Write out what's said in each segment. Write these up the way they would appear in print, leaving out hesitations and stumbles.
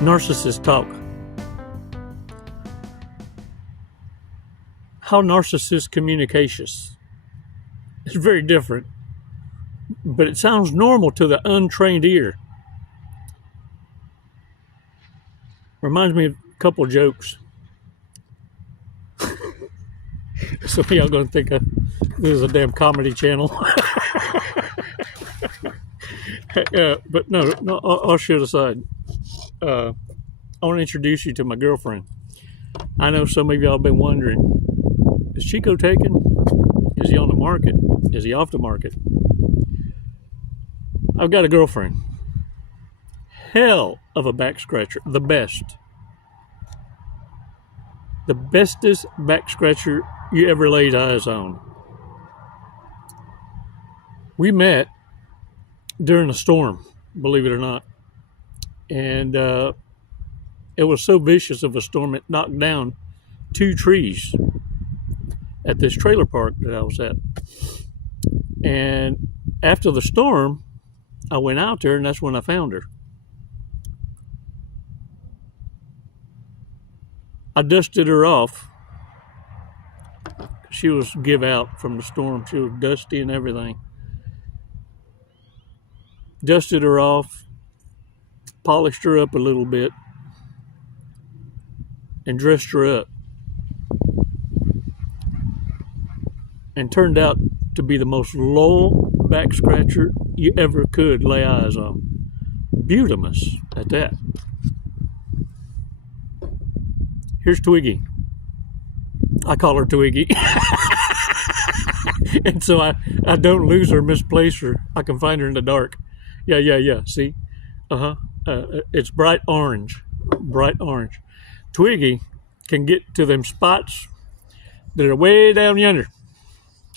Narcissist talk. How narcissists communications. It's very different, but it sounds normal to the untrained ear. Reminds me of a couple of jokes. Some of y'all gonna think this is a damn comedy channel. But no, all shit aside. I want to introduce you to my girlfriend. I know some of y'all have been wondering, is Chico taken? Is he on the market? Is he off the market? I've got a girlfriend. Hell of a back scratcher. The best. The bestest back scratcher you ever laid eyes on. We met during a storm, believe it or not. And it was so vicious of a storm, it knocked down 2 trees at this trailer park that I was at. And after the storm, I went out there, and that's when I found her. I dusted her off. She was give out from the storm. She was dusty and everything. Dusted her off, polished her up a little bit, and dressed her up. And turned out to be the most loyal back scratcher you ever could lay eyes on. Beautimous at that. Here's Twiggy. I call her Twiggy. And so I don't lose her, misplace her. I can find her in the dark. Yeah. See? It's bright orange. Bright orange. Twiggy can get to them spots that are way down yonder,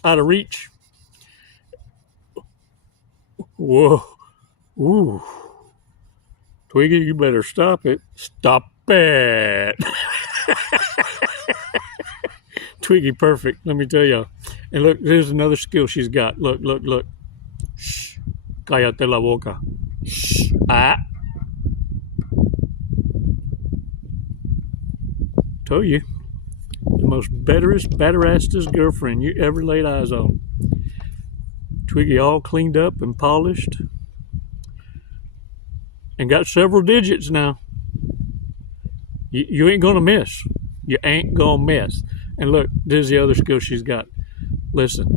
out of reach. Whoa. Ooh. Twiggy, you better stop it. Stop it. Twiggy, perfect. Let me tell y'all. And look, there's another skill she's got. Look. Shh. Cállate la boca. Shh. Ah. Told you. The most betterassest girlfriend you ever laid eyes on. Twiggy all cleaned up and polished. And got several digits now. You ain't gonna miss. You ain't gonna miss. And look, this is the other skill she's got. Listen.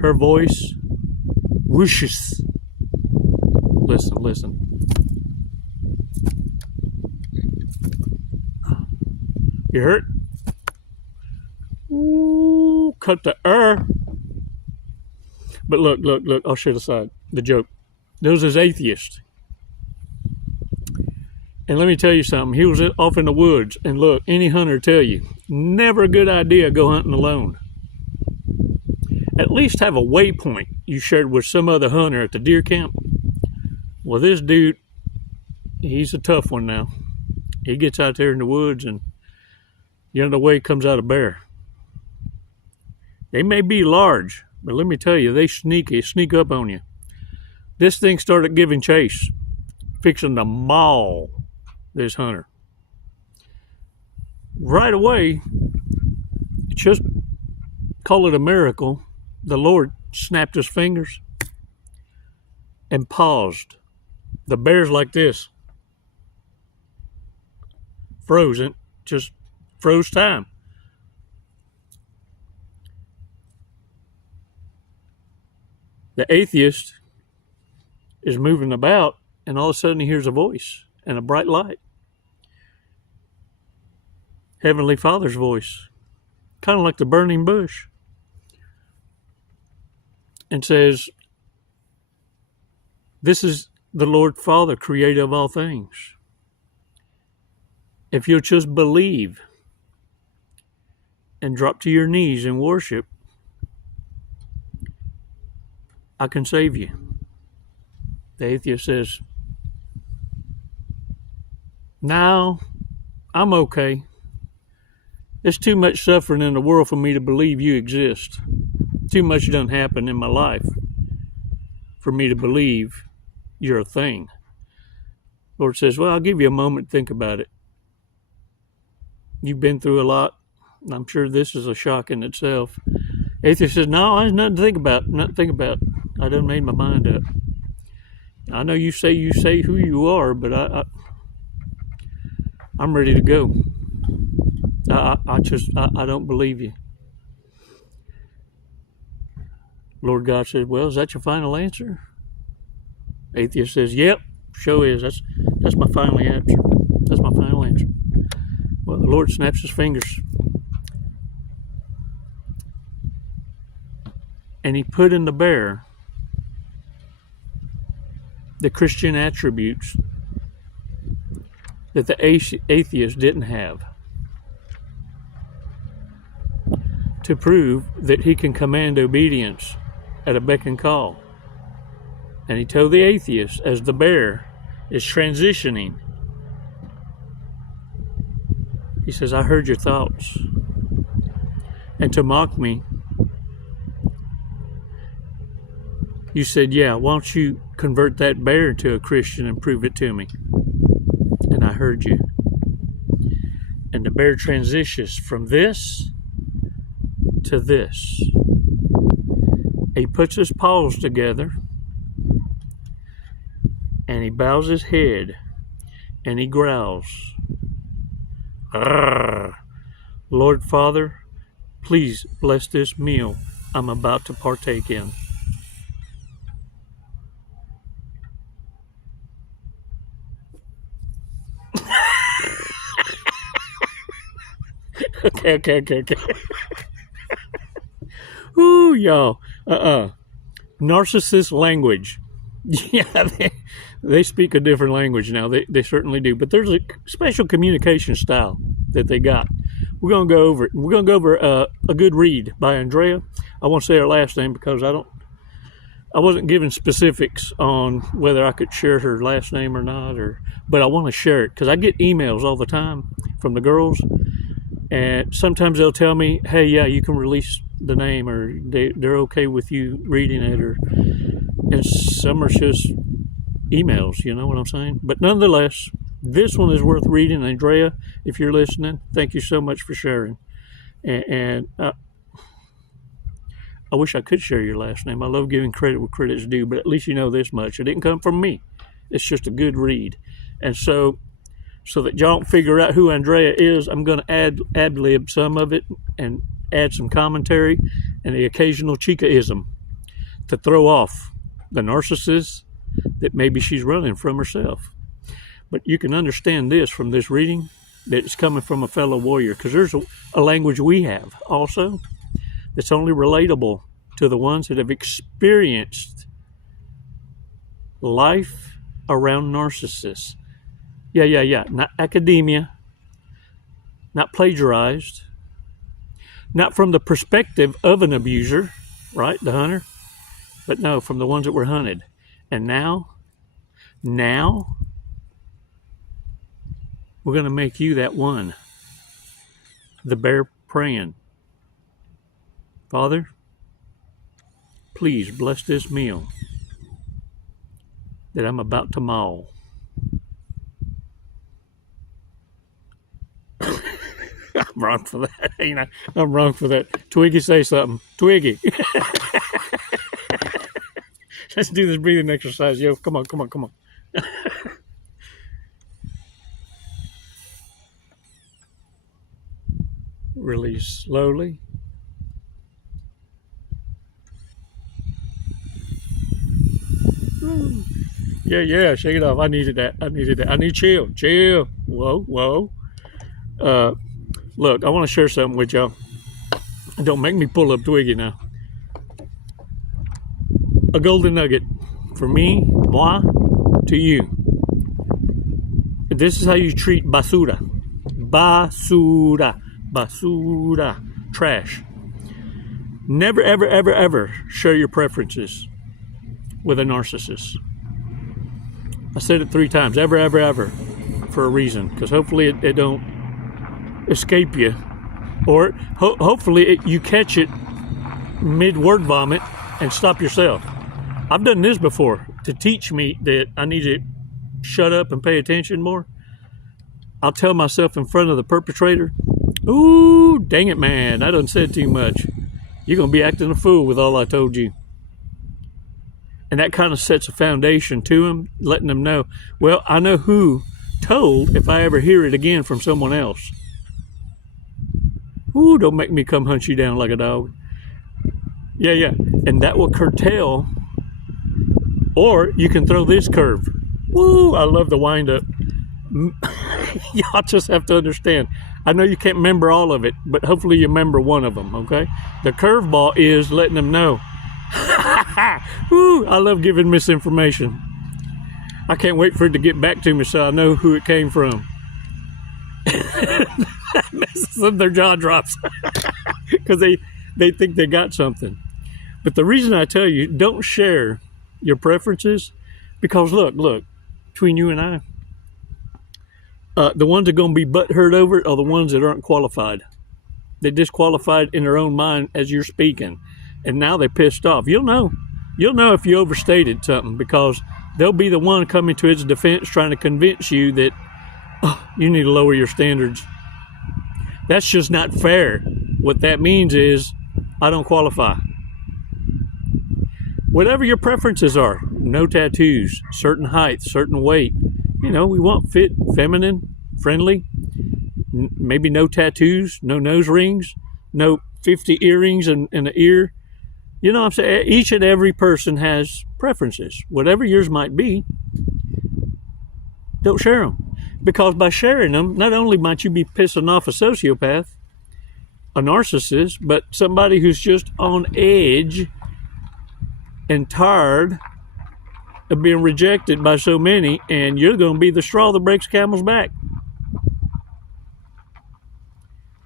Her voice whooshes. Listen. You hurt? Ooh, cut the But look, I'll shit aside the joke. There's this atheist. And let me tell you something. He was off in the woods. And look, any hunter will tell you, never a good idea go hunting alone. At least have a waypoint you shared with some other hunter at the deer camp. Well, this dude, he's a tough one now. He gets out there in the woods, and the other way comes out a bear. They may be large, but let me tell you, they sneak up on you. This thing started giving chase, fixing to maul this hunter. Right away, just call it a miracle, the Lord snapped his fingers and paused. The bear's like this. Frozen, just froze time. The atheist is moving about, and all of a sudden he hears a voice and a bright light. Heavenly Father's voice, kind of like the burning bush, and says, "This is the Lord Father, creator of all things. If you'll just believe and drop to your knees and worship, I can save you." The atheist says, "No, I'm okay. There's too much suffering in the world for me to believe you exist. Too much done happened in my life for me to believe you're a thing." Lord says, well, I'll give you a moment to think about it. You've been through a lot. I'm sure this is a shock in itself. Atheist says, no, there's nothing to think about. Nothing to think about. I done made my mind up. I know you say who you are, but I'm ready to go. I don't believe you. Lord God says, well, is that your final answer? Atheist says, yep, sure is. That's my final answer. That's my final answer. Well, the Lord snaps his fingers. And he put in the bear the Christian attributes that the atheist didn't have, to prove that he can command obedience at a beck and call. And he told the atheist, as the bear is transitioning, he says, I heard your thoughts. And to mock me, you said, yeah, why don't you convert that bear to a Christian and prove it to me? And I heard you. And the bear transitions from this to this. He puts his paws together and he bows his head and he growls. Arrgh. Lord Father, please bless this meal I'm about to partake in. Okay. Ooh, y'all. Narcissist language. Yeah, they speak a different language now. They certainly do. But there's a special communication style that they got. We're going to go over it. We're going to go over a good read by Andrea. I won't say her last name because I wasn't given specifics on whether I could share her last name or not, but I want to share it because I get emails all the time from the girls, and sometimes they'll tell me, hey, yeah, you can release the name, or they're okay with you reading it, and some are just emails, you know what I'm saying? But nonetheless, this one is worth reading. Andrea, if you're listening, thank you so much for sharing. And I wish I could share your last name. I love giving credit where credit's due, but at least you know this much. It didn't come from me. It's just a good read. And so that y'all don't figure out who Andrea is, I'm going to ad-lib some of it and add some commentary and the occasional chicaism to throw off the narcissist that maybe she's running from herself. But you can understand this from this reading, that it's coming from a fellow warrior, because there's a language we have also that's only relatable to the ones that have experienced life around narcissists. Yeah. Not academia, not plagiarized, not from the perspective of an abuser, right, the hunter, but no, from the ones that were hunted. And now, we're going to make you that one, the bear praying. Father, please bless this meal that I'm about to maul. I'm wrong for that. You know, I'm wrong for that. Twiggy, say something. Twiggy. Let's do this breathing exercise, yo. Come on. Release slowly. Yeah, shake it off. I needed that. I need chill. Whoa. Look, I want to share something with y'all. Don't make me pull up Twiggy now. A golden nugget for me, moi, to you. This is how you treat basura. Trash. Never, ever share your preferences with a narcissist. I said it 3 times. Ever, for a reason, because hopefully it don't escape you, or hopefully you catch it mid-word vomit and stop yourself. I've done this before to teach me that I need to shut up and pay attention more, I'll tell myself in front of the perpetrator, ooh, dang it, man, I done said too much. You're going to be acting a fool with all I told you. And that kind of sets a foundation to them, letting them know, well, I know who told if I ever hear it again from someone else. Ooh, don't make me come hunt you down like a dog. Yeah. And that will curtail. Or you can throw this curve. Woo, I love the wind up. Y'all just have to understand. I know you can't remember all of it, but hopefully you remember one of them, okay? The curveball is letting them know. Woo, I love giving misinformation. I can't wait for it to get back to me so I know who it came from. That messes up their jaw drops. Because they think they got something. But the reason I tell you, don't share your preferences, because look, between you and I, the ones that are going to be butthurt over it are the ones that aren't qualified. They're disqualified in their own mind as you're speaking. And now they're pissed off. You'll know if you overstated something, because they'll be the one coming to its defense trying to convince you that you need to lower your standards. That's just not fair. What that means is, I don't qualify. Whatever your preferences are, no tattoos, certain height, certain weight. You know, we want fit, feminine, friendly, maybe no tattoos, no nose rings, no 50 earrings in the ear. You know what I'm saying? Each and every person has preferences. Whatever yours might be, don't share them. Because by sharing them, not only might you be pissing off a sociopath, a narcissist, but somebody who's just on edge and tired of being rejected by so many, and you're going to be the straw that breaks camel's back.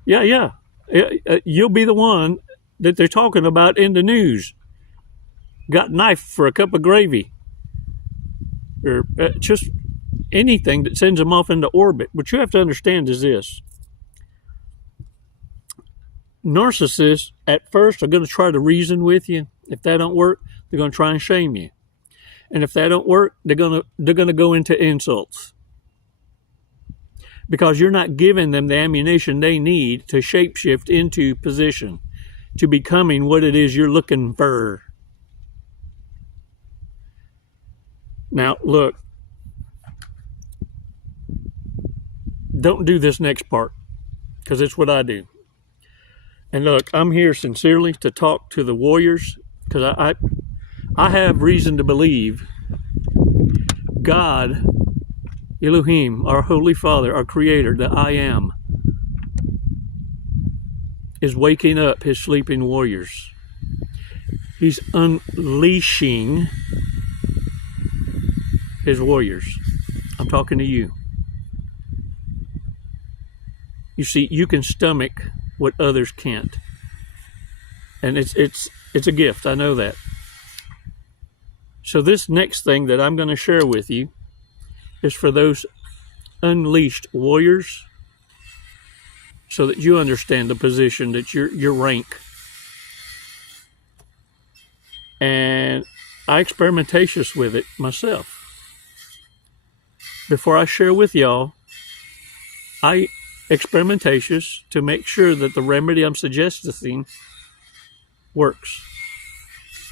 Yeah. You'll be the one that they're talking about in the news. Got knifed for a cup of gravy. Or just anything that sends them off into orbit. What you have to understand is this. Narcissists, at first, are going to try to reason with you. If that don't work, they're going to try and shame you. And if that don't work, they're going to go into insults. Because you're not giving them the ammunition they need to shapeshift into position, to becoming what it is you're looking for. Now, look, don't do this next part, because it's what I do. And look, I'm here sincerely to talk to the warriors, because I have reason to believe God, Elohim, our Holy Father, our Creator, the I Am, is waking up his sleeping warriors. He's unleashing his warriors. I'm talking to you. You see, you can stomach what others can't. And it's a gift, I know that. So this next thing that I'm going to share with you is for those unleashed warriors, so that you understand the position that your rank. And I experimentatious with it myself. Before I share with y'all, I experimentatious to make sure that the remedy I'm suggesting works,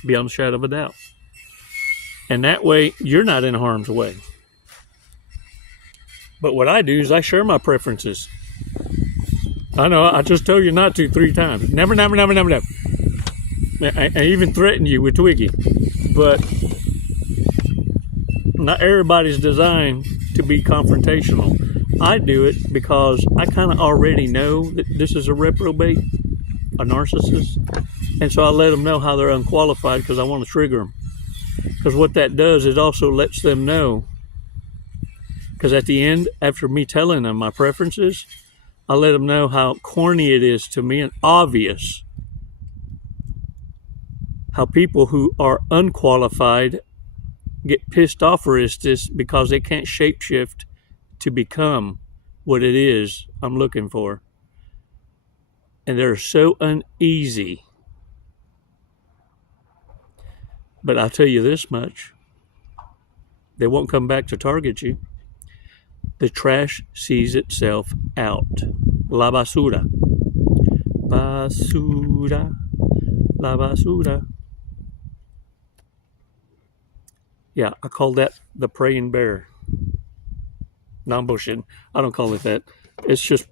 beyond a shadow of a doubt. And that way, you're not in harm's way. But what I do is I share my preferences. I know, I just told you not to 3 times. Never. I even threatened you with Twiggy. But not everybody's designed to be confrontational. I do it because I kind of already know that this is a reprobate, a narcissist. And so I let them know how they're unqualified, because I want to trigger them. Because what that does is also lets them know. Because at the end, after me telling them my preferences, I let them know how corny it is to me and obvious how people who are unqualified get pissed off for this because they can't shapeshift to become what it is I'm looking for. And they're so uneasy. But I'll tell you this much. they won't come back to target you. The trash sees itself out. La basura. Basura. La basura. Yeah, I call that the praying bear. No, I'm bullshitting. I don't call it that. It's just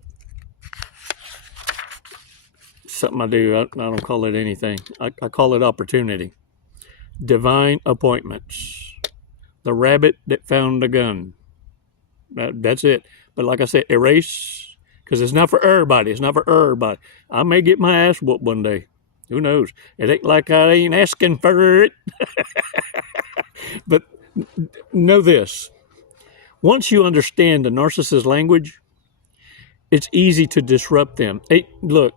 something I do. I don't call it anything. I call it opportunity. Divine appointments. The rabbit that found the gun. That's it. But like I said, erase, because it's not for everybody. It's not for everybody. I may get my ass whooped one day. Who knows? It ain't like I ain't asking for it. But know this. Once you understand the narcissist language, it's easy to disrupt them. Hey, look,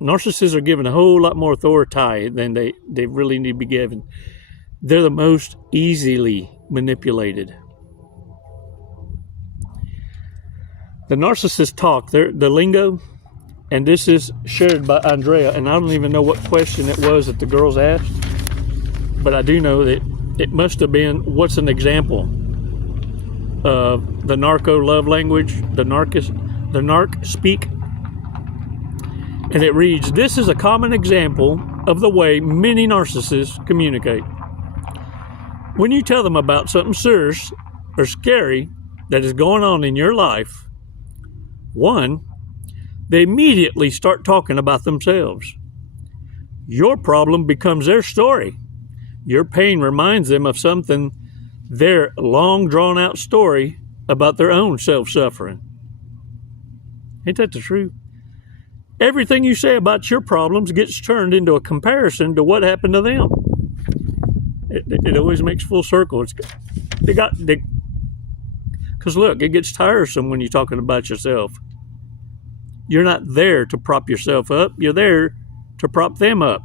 narcissists are given a whole lot more authority than they really need to be given. They're the most easily manipulated. The narcissists talk, the lingo, and this is shared by Andrea, and I don't even know what question it was that the girls asked, but I do know that it must have been, what's an example of the narco love language, the narc speak? And it reads, this is a common example of the way many narcissists communicate. When you tell them about something serious or scary that is going on in your life, one, they immediately start talking about themselves. Your problem becomes their story. Your pain reminds them of something, their long drawn out story about their own self-suffering. Ain't that the truth? Everything you say about your problems gets turned into a comparison to what happened to them. It always makes full circle. Because look, it gets tiresome when you're talking about yourself. You're not there to prop yourself up. You're there to prop them up.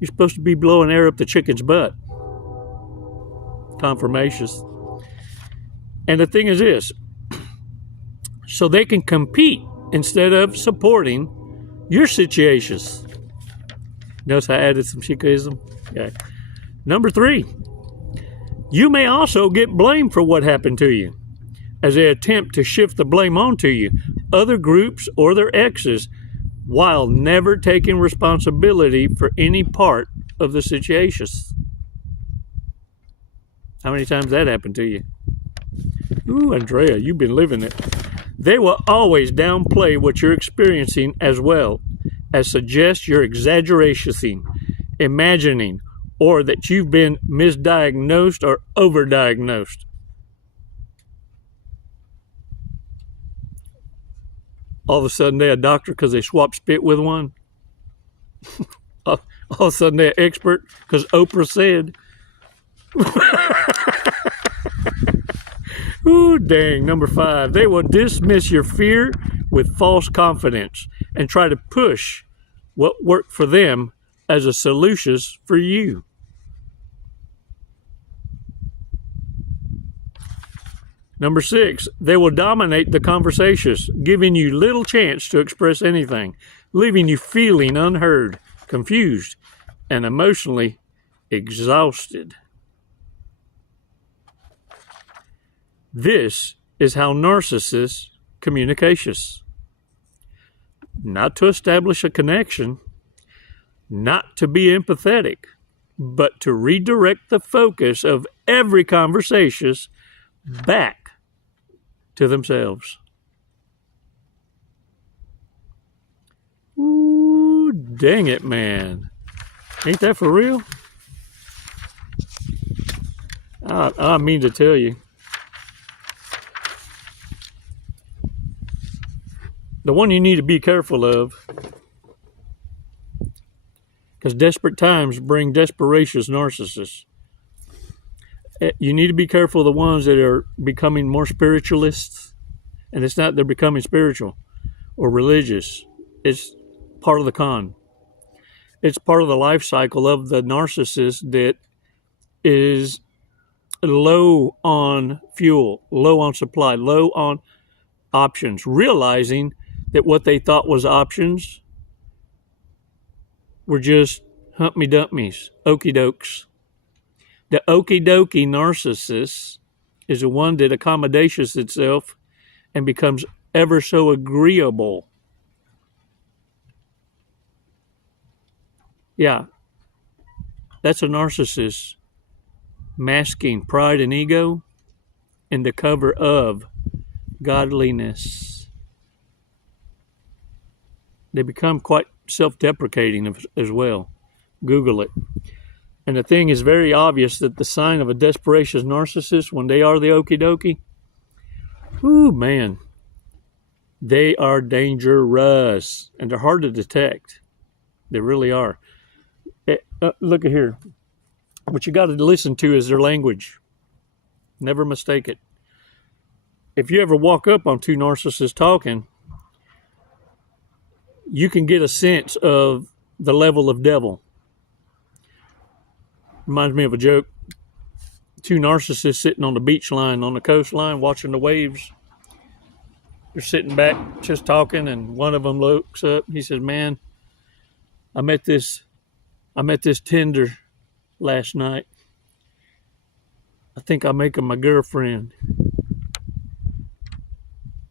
You're supposed to be blowing air up the chicken's butt. Confirmations. And the thing is this. So they can compete instead of supporting your situations. Notice I added some chicaism? Okay. Number 3. You may also get blamed for what happened to you, as they attempt to shift the blame onto you, other groups, or their exes, while never taking responsibility for any part of the situations. How many times that happened to you? Ooh, Andrea, you've been living it. They will always downplay what you're experiencing as well as suggest you're exaggerating, imagining, or that you've been misdiagnosed or overdiagnosed. All of a sudden they're a doctor because they swapped spit with one. All of a sudden they're an expert because Oprah said. Ooh, dang. Number 5, they will dismiss your fear with false confidence and try to push what worked for them as a solution for you. Number 6, they will dominate the conversations, giving you little chance to express anything, leaving you feeling unheard, confused, and emotionally exhausted. This is how narcissists communications. Not to establish a connection, not to be empathetic, but to redirect the focus of every conversation back to themselves. Ooh, dang it, man. Ain't that for real? I mean to tell you. The one you need to be careful of, because desperate times bring desperation narcissists. You need to be careful of the ones that are becoming more spiritualists. And it's not they're becoming spiritual or religious. It's part of the con. It's part of the life cycle of the narcissist that is low on fuel, low on supply, low on options, realizing that what they thought was options were just hump-me-dump-me's, okey-dokes. The okie dokie narcissist is the one that accommodates itself and becomes ever so agreeable. Yeah, that's a narcissist masking pride and ego in the cover of godliness. They become quite self-deprecating as well. Google it. And the thing is very obvious that the sign of a desperation narcissist, when they are the okie dokie, whoo, man, they are dangerous. And they're hard to detect. They really are. Look at here. What you got to listen to is their language. Never mistake it. If you ever walk up on two narcissists talking, you can get a sense of the level of devil. Reminds me of a joke. Two narcissists sitting on the beach line, on the coastline, watching the waves. They're sitting back just talking, and one of them looks up. He says, man, I met this Tinder last night. I think I'll make her my girlfriend.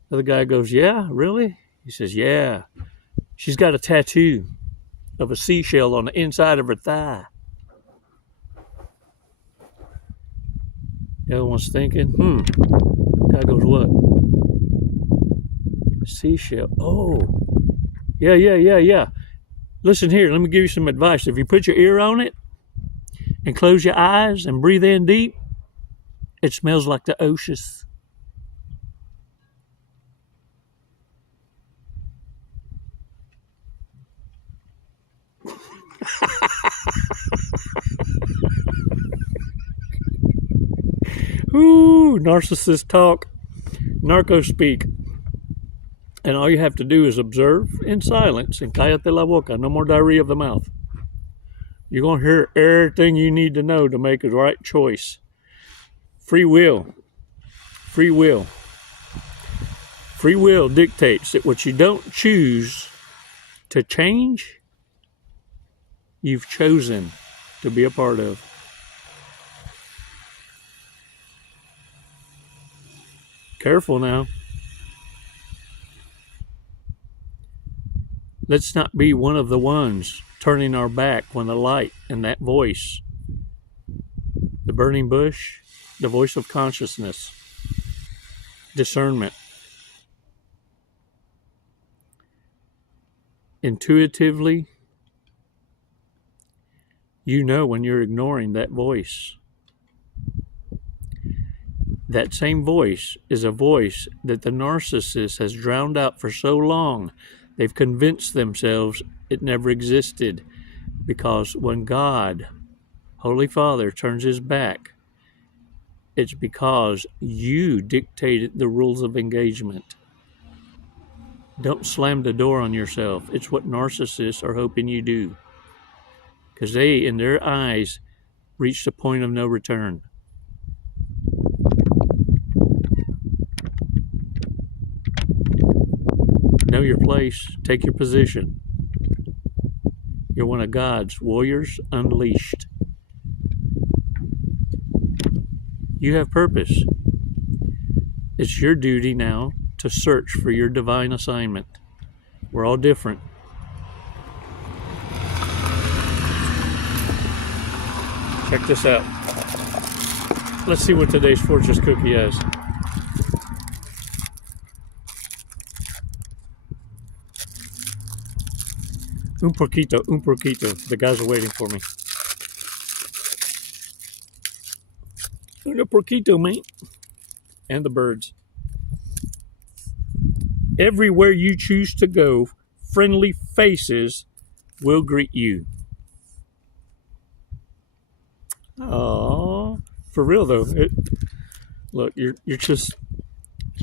The other guy goes, yeah, really? He says, yeah. She's got a tattoo of a seashell on the inside of her thigh. The other one's thinking, guy goes, what? Seashell. Oh, yeah. Listen here, let me give you some advice. If you put your ear on it and close your eyes and breathe in deep, it smells like the ocean. Ooh, narcissist talk, narco speak. And all you have to do is observe in silence and cállate la boca. No more diarrhea of the mouth. You're going to hear everything you need to know to make the right choice. Free will. Free will. Free will dictates that what you don't choose to change, you've chosen to be a part of. Careful now. Let's not be one of the ones turning our back when the light and that voice, the burning bush, the voice of consciousness, discernment, intuitively, you know when you're ignoring that voice. That same voice is a voice that the narcissist has drowned out for so long, they've convinced themselves it never existed. Because when God, Holy Father, turns his back, it's because you dictated the rules of engagement. Don't slam the door on yourself. It's what narcissists are hoping you do. Because they, in their eyes, reached a point of no return. Know your place. Take your position. You're one of God's warriors unleashed. You have purpose. It's your duty now to search for your divine assignment. We're all different. Check this out. Let's see what today's fortune cookie has. Un poquito. The guys are waiting for me. Un poquito, mate. And the birds. Everywhere you choose to go, friendly faces will greet you. Oh, for real though. Look, you're just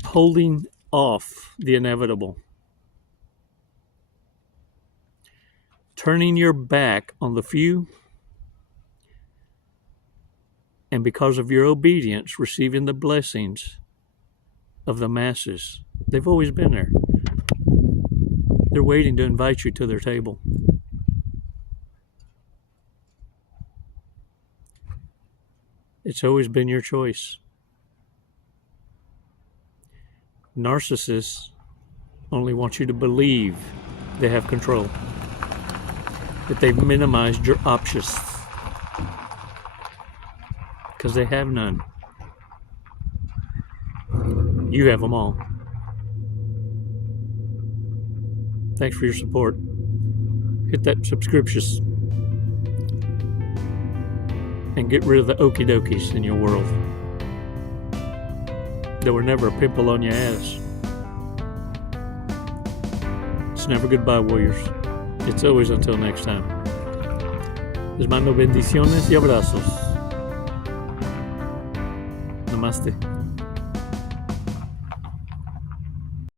holding off the inevitable. Turning your back on the few, and because of your obedience, receiving the blessings of the masses. They've always been there. They're waiting to invite you to their table. It's always been your choice. Narcissists only want you to believe they have control, that they've minimized your options, because they have none. You have them all. Thanks for your support. Hit that subscription and get rid of the okie dokies in your world. There were never a pimple on your ass. It's never goodbye, warriors. It's always until next time. Les mando bendiciones y abrazos. Namaste.